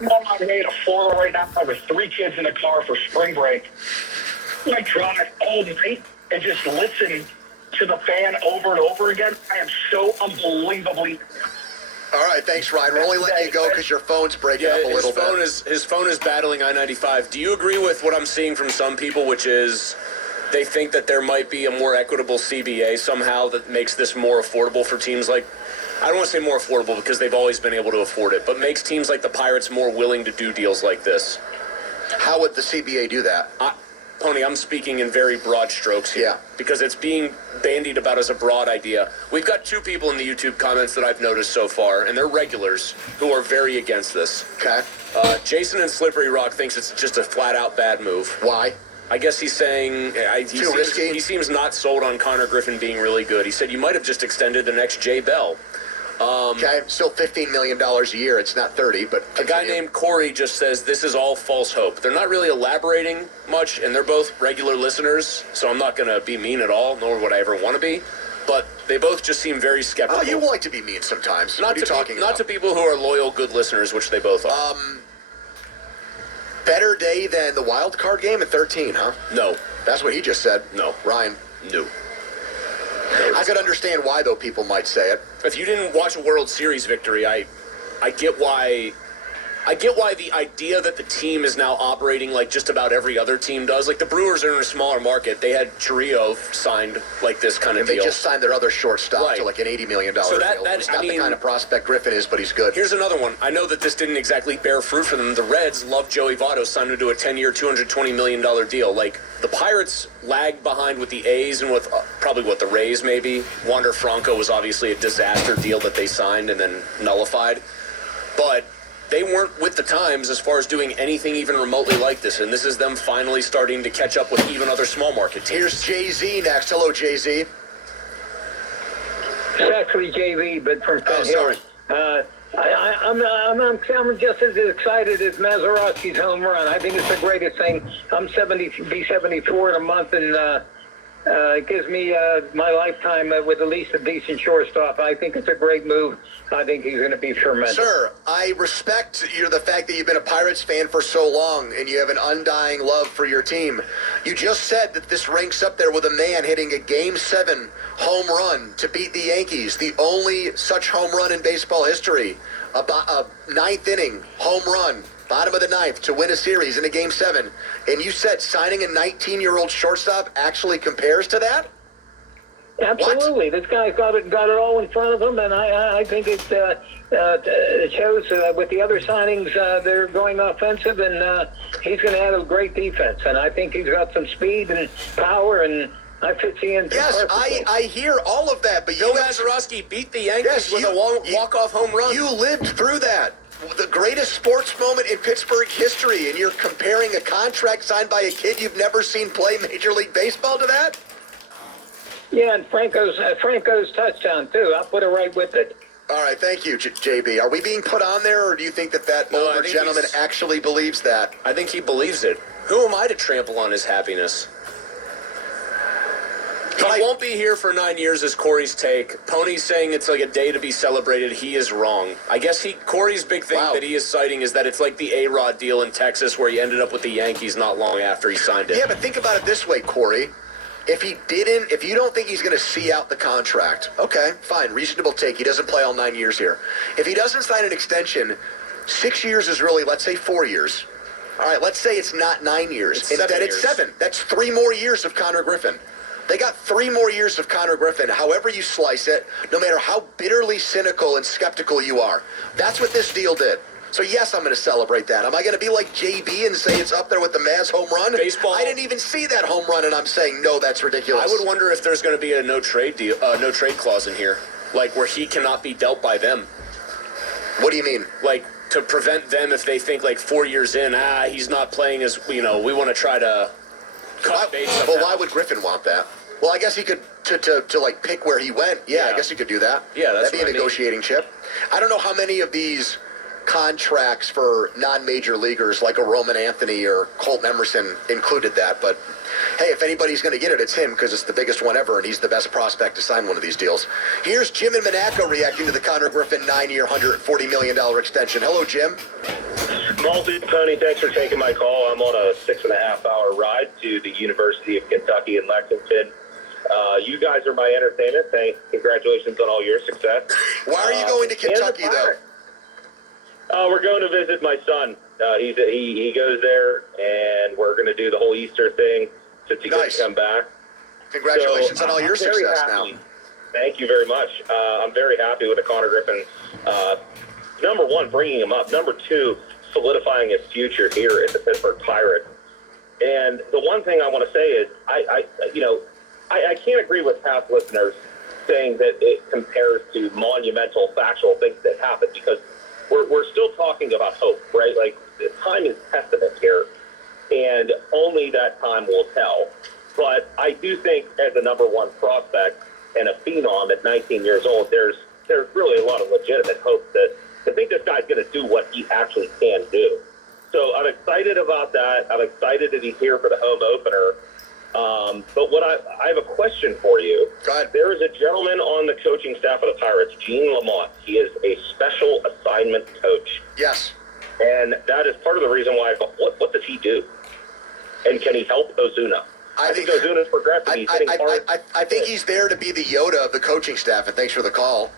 I'm on my way to Florida right now with 3 kids in the car for spring break. I drive all night and just listen to the fan over and over again. I am so unbelievably. All right, thanks, Ryan. We're only letting you go because your phone's breaking up a little bit. His phone is battling I-95. Do you agree with what I'm seeing from some people, which is they think that there might be a more equitable CBA somehow that makes this more affordable for teams like, I don't want to say more affordable because they've always been able to afford it, but makes teams like the Pirates more willing to do deals like this? How would the CBA do that? Pony, I'm speaking in very broad strokes here. Yeah. Because it's being bandied about as a broad idea. We've got 2 people in the YouTube comments that I've noticed so far, and they're regulars, who are very against this. Okay. Jason in Slippery Rock thinks it's just a flat-out bad move. Why? I guess he's saying Too risky? He seems not sold on Konnor Griffin being really good. He said you might have just extended the next Jay Bell. Okay, still $15 million a year. It's not 30, but a guy named Corey just says this is all false hope. They're not really elaborating much, and they're both regular listeners, so I'm not going to be mean at all, nor would I ever want to be. But they both just seem very skeptical. Oh, you like to be mean sometimes. What are you talking about? Not to people who are loyal, good listeners, which they both are. Better day than the wild card game at 13, huh? No. That's what he just said. No. Ryan? No. I could understand why, though, people might say it. If you didn't watch a World Series victory, I get why the idea that the team is now operating like just about every other team does. Like the Brewers are in a smaller market. They had Chiriot signed like this kind of deal. They just signed their other shortstop to like an $80 million deal. He's not the kind of prospect Griffin is, but he's good. Here's another one. I know that this didn't exactly bear fruit for them. The Reds love Joey Votto, signed him to a 10-year, $220 million deal. Like the Pirates lagged behind with the A's and with probably what the Rays maybe. Wander Franco was obviously a disaster deal that they signed and then nullified. But they weren't with the times as far as doing anything even remotely like this, and this is them finally starting to catch up with even other small market teams. Here's Jay-Z next. Hello, Jay-Z. It's actually JV, but from Penn sorry. I'm just as excited as Mazeroski's home run. I think it's the greatest thing. I'm 74 in a month, and it gives me my lifetime with at least a decent shortstop. I think it's a great move. I think he's going to be tremendous. Sir, I respect the fact that you've been a Pirates fan for so long and you have an undying love for your team. You just said that this ranks up there with a man hitting a Game 7 home run to beat the Yankees, the only such home run in baseball history. A ninth inning home run, bottom of the ninth, to win a series in a Game 7. And you said signing a 19-year-old shortstop actually compares to that? Absolutely. What? This guy's got it all in front of him, and I think it shows with the other signings they're going offensive, and he's going to have a great defense. And I think he's got some speed and power, and I fit in. Yes, I hear all of that, but Bill Mazeroski beat the Yankees with a walk-off home run. You lived through that. The greatest sports moment in Pittsburgh history, and you're comparing a contract signed by a kid you've never seen play Major League Baseball to that? Yeah, and Franco's touchdown, too. I'll put it right with it. All right, thank you, JB. Are we being put on there, or do you think that older gentleman actually believes that? I think he believes it. Who am I to trample on his happiness? He won't be here for 9 years, is Corey's take. Pony's saying it's like a day to be celebrated. He is wrong. I guess Corey's big thing that he is citing is that it's like the A-Rod deal in Texas where he ended up with the Yankees not long after he signed it. Yeah, but think about it this way, Corey. If you don't think he's going to see out the contract, okay, fine, reasonable take. He doesn't play all 9 years here. If he doesn't sign an extension, 6 years is really, let's say 4 years. All right, let's say it's not 9 years. Instead, it's 7. That's 3 more years of Konnor Griffin. They got 3 more years of Konnor Griffin, however you slice it, no matter how bitterly cynical and skeptical you are. That's what this deal did. So, yes, I'm going to celebrate that. Am I going to be like JB and say it's up there with the Maz home run? Baseball. I didn't even see that home run, and I'm saying, no, that's ridiculous. I would wonder if there's going to be a no trade clause in here, like where he cannot be dealt by them. What do you mean? Like to prevent them if they think like 4 years in, he's not playing as, we want to try to cut bait. Well, why would Griffin want that? Well, I guess he could, to like pick where he went. Yeah, I guess he could do that. Yeah, that'd be a negotiating chip. I don't know how many of these contracts for non-major leaguers like a Roman Anthony or Colton Emerson included that, but hey, if anybody's going to get it, it's him because it's the biggest one ever, and he's the best prospect to sign one of these deals. Here's Jim in Monaco reacting to the Konnor Griffin 9-year, $140 million extension. Hello, Jim. Multi Pony, thanks for taking my call. I'm on a 6.5-hour ride to the University of Kentucky in Lexington. You guys are my entertainment. Congratulations on all your success. Why are you going to Kentucky, though? We're going to visit my son. He goes there, and we're going to do the whole Easter thing since he gets to come back. Congratulations on all your success now. Thank you very much. I'm very happy with the Connor Griffin. Number one, bringing him up. Number two, solidifying his future here at the Pittsburgh Pirates. And the one thing I want to say is, I can't agree with past listeners saying that it compares to monumental factual things that happened, because we're still talking about hope, right? Like, the time is testament here, and only that time will tell. But I do think, as a number one prospect and a phenom at 19 years old, there's really a lot of legitimate hope that I think this guy's going to do what he actually can do. So I'm excited about that. I'm excited that he's here for the home opener. But what I have a question for you. Go ahead. There is a gentleman on the coaching staff of the Pirates, Gene Lamont. He is a special assignment coach. Yes. And that is part of the reason why I thought, what does he do? And can he help Ozuna? I think Ozuna's progressive. I think he's there to be the Yoda of the coaching staff, and thanks for the call.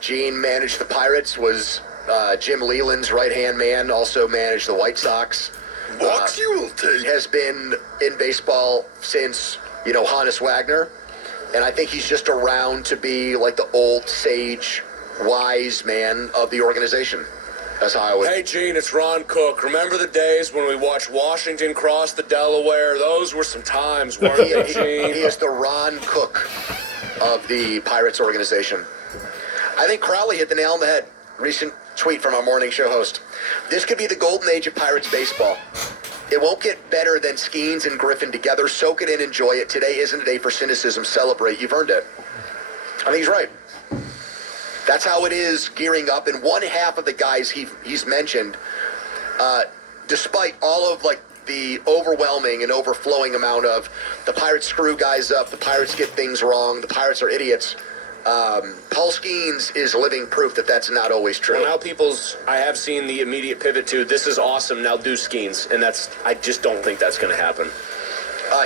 Gene managed the Pirates, was Jim Leland's right-hand man, also managed the White Sox. Has been in baseball since, Hannes Wagner. And I think he's just around to be like the old sage, wise man of the organization. That's how I would. Hey, Gene, it's Ron Cook. Remember the days when we watched Washington cross the Delaware? Those were some times, weren't they, Gene? He is the Ron Cook of the Pirates organization. I think Crowley hit the nail on the head. Recent tweet from our morning show host. This could be the golden age of Pirates baseball. It won't get better than Skeens and Griffin together. Soak it in, enjoy it. Today isn't a day for cynicism. Celebrate. You've earned it. I think he's right. That's how it is gearing up. And one half of the guys he's mentioned, despite all of the overwhelming and overflowing amount of the Pirates screw guys up, the Pirates get things wrong, the Pirates are idiots, Paul Skeens is living proof that that's not always true. Well, now I have seen the immediate pivot to, this is awesome, now do Skeens. And I just don't think that's going to happen.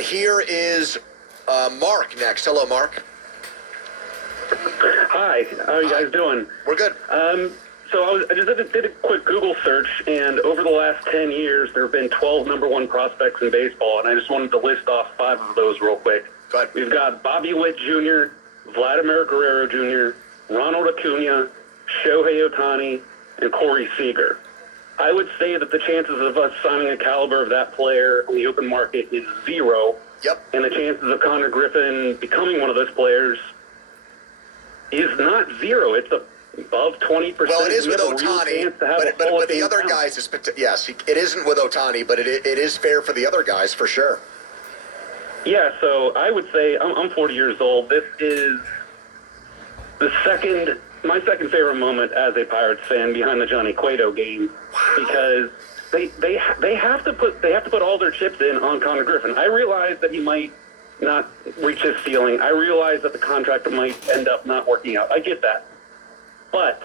Here is Mark next. Hello, Mark. Hi, how are you guys doing? We're good. So I just did a quick Google search, and over the last 10 years, there have been 12 number one prospects in baseball, and I just wanted to list off 5 of those real quick. Go ahead. We've got Bobby Witt Jr., Vladimir Guerrero Jr., Ronald Acuna, Shohei Ohtani, and Corey Seager. I would say that the chances of us signing a caliber of that player on the open market is 0. Yep. And the chances of Connor Griffin becoming one of those players is not 0. It's above 20%. Well, it is with Ohtani, but with the other guys, yes, it isn't with Ohtani, but it is fair for the other guys for sure. Yeah, so I would say I'm 40 years old. This is my second favorite moment as a Pirates fan behind the Johnny Cueto game, because they have to put all their chips in on Connor Griffin. I realize that he might not reach his ceiling. I realize that the contract might end up not working out. I get that. But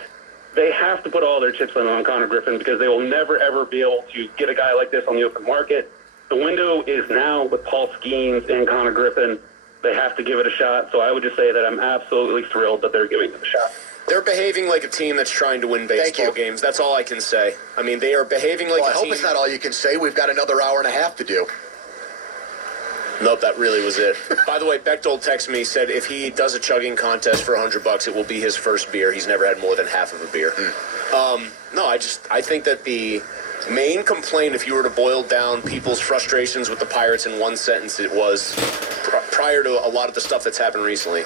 they have to put all their chips in on Connor Griffin, because they will never, ever be able to get a guy like this on the open market. The window is now with Paul Skeens and Connor Griffin. They have to give it a shot. So I would just say that I'm absolutely thrilled that they're giving it a shot. They're behaving like a team that's trying to win baseball games. That's all I can say. I mean, they are behaving like a team. I hope it's not all you can say. We've got another hour and a half to do. Nope, that really was it. By the way, Bechtold texted me, said if he does a chugging contest for $100, it will be his first beer. He's never had more than half of a beer. No, I think that the main complaint, if you were to boil down people's frustrations with the Pirates in one sentence, it was prior to a lot of the stuff that's happened recently.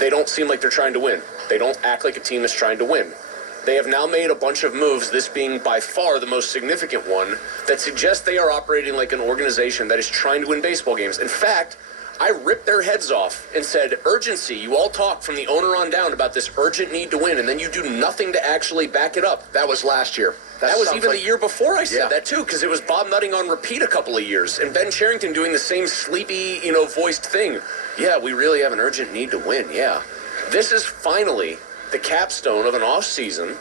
They don't seem like they're trying to win. They don't act like a team that's trying to win. They have now made a bunch of moves, this being by far the most significant one, that suggest they are operating like an organization that is trying to win baseball games. In fact, I ripped their heads off and said, urgency. You all talk from the owner on down about this urgent need to win, and then you do nothing to actually back it up. That was last year. That was even the year before I said that, too, because it was Bob Nutting on repeat a couple of years, and Ben Cherington doing the same sleepy, voiced thing. Yeah, we really have an urgent need to win, yeah. This is finally the capstone of an off-season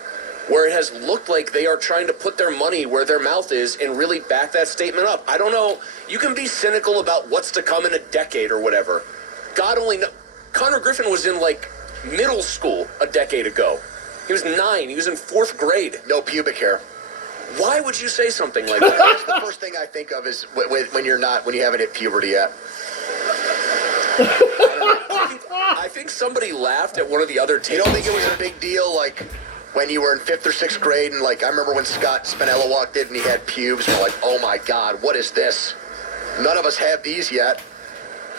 where it has looked like they are trying to put their money where their mouth is and really back that statement up. I don't know. You can be cynical about what's to come in a decade or whatever. God only knows. Connor Griffin was in, like, middle school a decade ago. He was 9. He was in 4th grade. No pubic hair. Why would you say something like that? That's the first thing I think of is when you haven't hit puberty yet. I think somebody laughed at one of the other teams. You don't think it was a big deal, like, when you were in 5th or 6th grade, and, like, I remember when Scott Spinella walked in and he had pubes, and we're like, oh my God, what is this? None of us have these yet.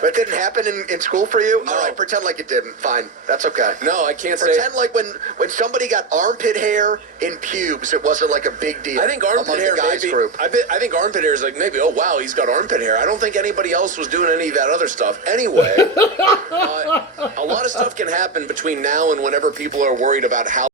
But it didn't happen in school for you? No. All right, pretend like it didn't. Fine. That's okay. No, I can't say. Pretend like when somebody got armpit hair in pubes, it wasn't like a big deal. I think armpit hair the guys maybe. group. I think armpit hair is like maybe. Oh wow, he's got armpit hair. I don't think anybody else was doing any of that other stuff. Anyway, a lot of stuff can happen between now and whenever people are worried about how